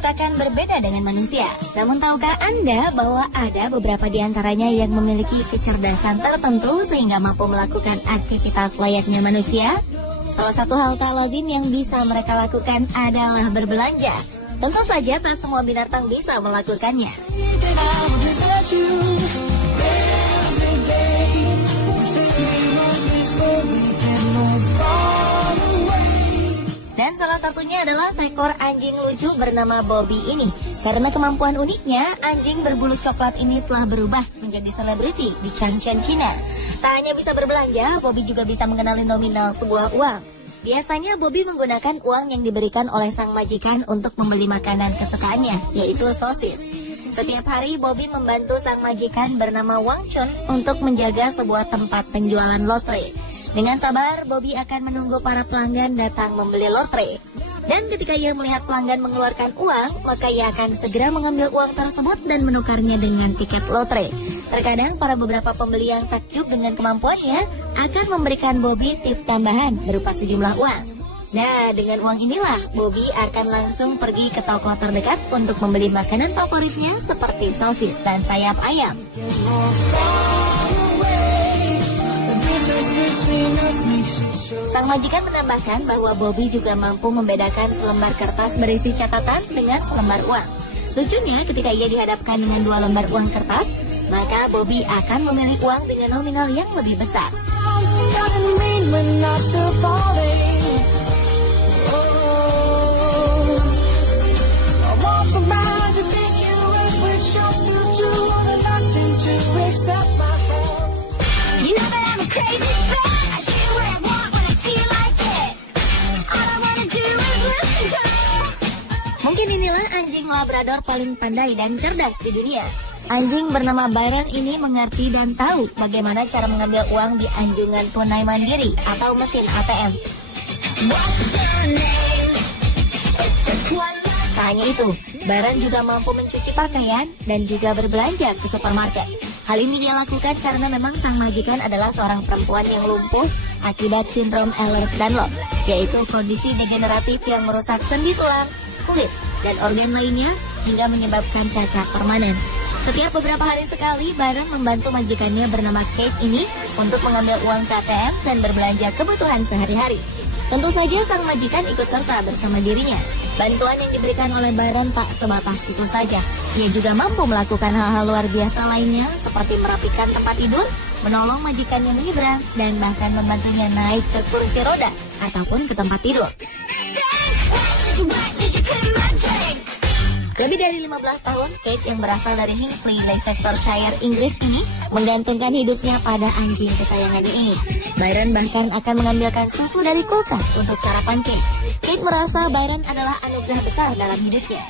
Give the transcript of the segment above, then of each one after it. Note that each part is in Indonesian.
diciptakan berbeda dengan manusia. Namun tahukah Anda bahwa ada beberapa di antaranya yang memiliki kecerdasan tertentu sehingga mampu melakukan aktivitas layaknya manusia? Salah satu hal tak lazim yang bisa mereka lakukan adalah berbelanja. Tentu saja tak semua binatang bisa melakukannya. Dan salah satunya adalah seekor anjing lucu bernama Bobby ini. Karena kemampuan uniknya, anjing berbulu coklat ini telah berubah menjadi selebriti di Changshan, Cina. Tak hanya bisa berbelanja, Bobby juga bisa mengenali nominal sebuah uang. Biasanya Bobby menggunakan uang yang diberikan oleh sang majikan untuk membeli makanan kesukaannya, yaitu sosis. Setiap hari Bobby membantu sang majikan bernama Wang Chun untuk menjaga sebuah tempat penjualan lotre. Dengan sabar, Bobby akan menunggu para pelanggan datang membeli lotre. Dan ketika ia melihat pelanggan mengeluarkan uang, maka ia akan segera mengambil uang tersebut dan menukarnya dengan tiket lotre. Terkadang para beberapa pembeli yang takjub dengan kemampuannya akan memberikan Bobby tips tambahan berupa sejumlah uang. Nah, dengan uang inilah Bobby akan langsung pergi ke toko terdekat untuk membeli makanan favoritnya seperti sosis dan sayap ayam. Sang majikan menambahkan bahwa Bobby juga mampu membedakan selembar kertas berisi catatan dengan selembar uang. Lucunya, ketika ia dihadapkan dengan 2 lembar uang kertas, maka Bobby akan memilih uang dengan nominal yang lebih besar. Mungkin inilah anjing Labrador paling pandai dan cerdas di dunia. Anjing bernama Byron ini mengerti dan tahu bagaimana cara mengambil uang di anjungan tunai mandiri atau mesin ATM. Tak hanya itu, Byron juga mampu mencuci pakaian dan juga berbelanja ke supermarket. Hal ini dia lakukan karena memang sang majikan adalah seorang perempuan yang lumpuh akibat sindrom Ehlers-Danlos, yaitu kondisi degeneratif yang merusak sendi tulang, kulit, dan organ lainnya hingga menyebabkan cacat permanen. Setiap beberapa hari sekali, Byron membantu majikannya bernama Kate ini untuk mengambil uang ke ATM dan berbelanja kebutuhan sehari-hari. Tentu saja sang majikan ikut serta bersama dirinya. Bantuan yang diberikan oleh Byron tak sebatas itu saja. Ia juga mampu melakukan hal-hal luar biasa lainnya seperti merapikan tempat tidur, menolong majikannya menyeberang, dan bahkan membantunya naik ke kursi roda ataupun ke tempat tidur. Lebih dari 15 tahun, Kate yang berasal dari Hinckley, Leicestershire, Inggris ini menggantungkan hidupnya pada anjing kesayangannya ini. Byron bahkan akan mengambilkan susu dari kulkas untuk sarapan Kate. Kate merasa Byron adalah anugerah besar dalam hidupnya.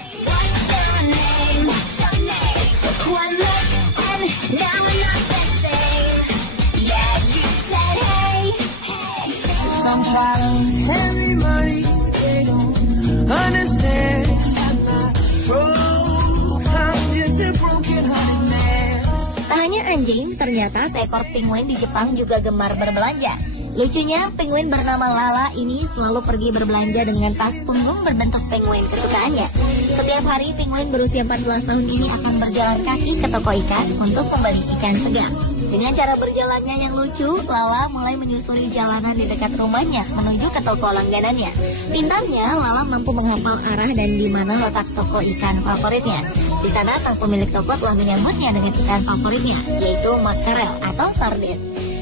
Tak hanya anjing, ternyata seekor penguin di Jepang juga gemar berbelanja. Lucunya, penguin bernama Lala ini selalu pergi berbelanja dengan tas punggung berbentuk penguin kesukaannya. Setiap hari, penguin berusia 14 tahun ini akan berjalan kaki ke toko ikan untuk membeli ikan segar. Dengan cara berjalannya yang lucu, Lala mulai menyusuri jalanan di dekat rumahnya menuju ke toko langganannya. Pintarnya, Lala mampu menghafal arah dan di mana letak toko ikan favoritnya. Di sana, sang pemilik toko telah menyambutnya dengan ikan favoritnya, yaitu makarel atau sardin.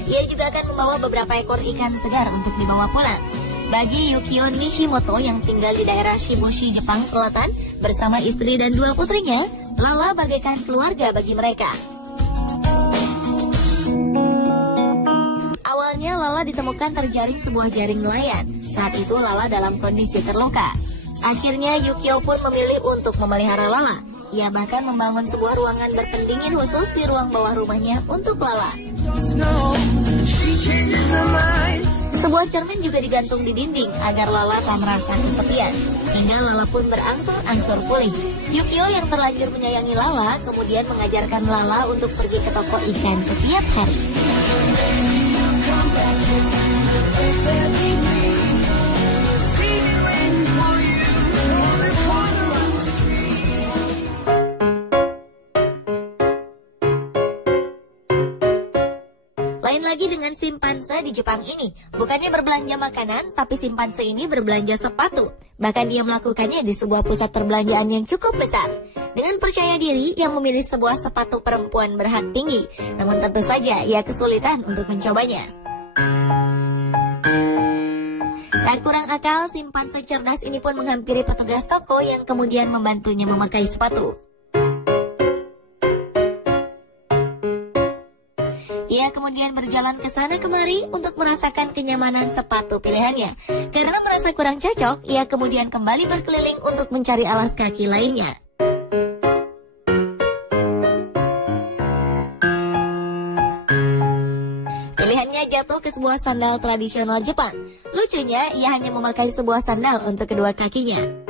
Ia juga akan membawa beberapa ekor ikan segar untuk dibawa pulang. Bagi Yukio Nishimoto yang tinggal di daerah Shibushi, Jepang Selatan, bersama istri dan 2 putrinya, Lala bagaikan keluarga bagi mereka. Awalnya Lala ditemukan terjaring sebuah jaring nelayan. Saat itu Lala dalam kondisi terluka. Akhirnya Yukio pun memilih untuk memelihara Lala. Ia bahkan membangun sebuah ruangan berpendingin khusus di ruang bawah rumahnya untuk Lala. Sebuah cermin juga digantung di dinding agar Lala tak merasa kesepian. Hingga Lala pun berangsur-angsur pulih. Yukio yang terlanjur menyayangi Lala kemudian mengajarkan Lala untuk pergi ke toko ikan setiap hari. dengan simpanse di Jepang ini. Bukannya berbelanja makanan, tapi simpanse ini berbelanja sepatu. Bahkan dia melakukannya di sebuah pusat perbelanjaan yang cukup besar. Dengan percaya diri, ia memilih sebuah sepatu perempuan berhak tinggi. Namun tentu saja ia kesulitan untuk mencobanya. Tak kurang akal, simpanse cerdas ini pun menghampiri petugas toko yang kemudian membantunya memakai sepatu. Ia kemudian berjalan ke sana kemari untuk merasakan kenyamanan sepatu pilihannya. Karena merasa kurang cocok, ia kemudian kembali berkeliling untuk mencari alas kaki lainnya. Pilihannya jatuh ke sebuah sandal tradisional Jepang. Lucunya, ia hanya memakai sebuah sandal untuk kedua kakinya.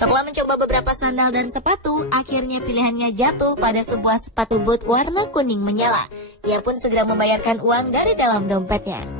Setelah mencoba beberapa sandal dan sepatu, akhirnya pilihannya jatuh pada sebuah sepatu boot warna kuning menyala. Ia pun segera membayarkan uang dari dalam dompetnya.